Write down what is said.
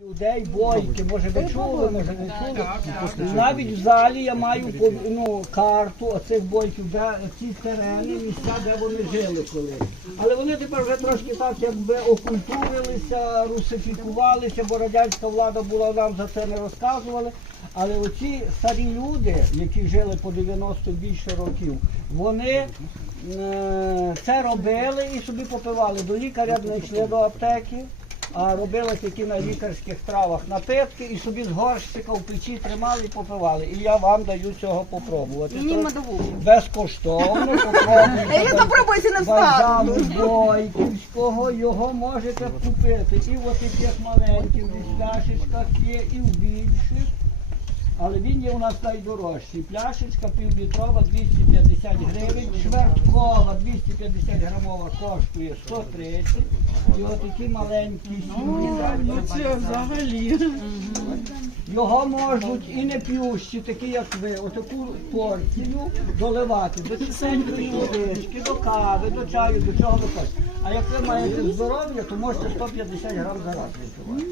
Людей, бойки, може ви чули, може не чули. Навіть в залі я маю по- ну, карту оцих бойків, де ці терени, місця, де вони жили коли. Але вони тепер вже трошки так якби окультурилися, русифікувалися, бо радянська влада була нам за це не розказували. Але оці старі люди, які жили по 90 і більше років, вони е, це робили і собі попивали. До лікаря не йшли до аптеки а робили тільки на лікарських травах напитки і собі з горщика в печі тримали і попивали. І я вам даю цього попробувати. Мені медову. Безкоштовно попробуйте. Я попробуйте не встану. Бойківського його можете купити. І в таких маленьких в пляшечках є, і в більших. Але він є у нас найдорожчий. Пляшечка півлітрова 250 гривень, чверткова 250 грамова коштує 130. І отакі маленькі 70 Ну це взагалі. його можуть і не п'ющі, такі як ви, отаку порцію доливати до чистенької водички, до кави, до чаю, до чого ви хочете. А як ви маєте здоров'я, то можете 150 грам за раз випивати.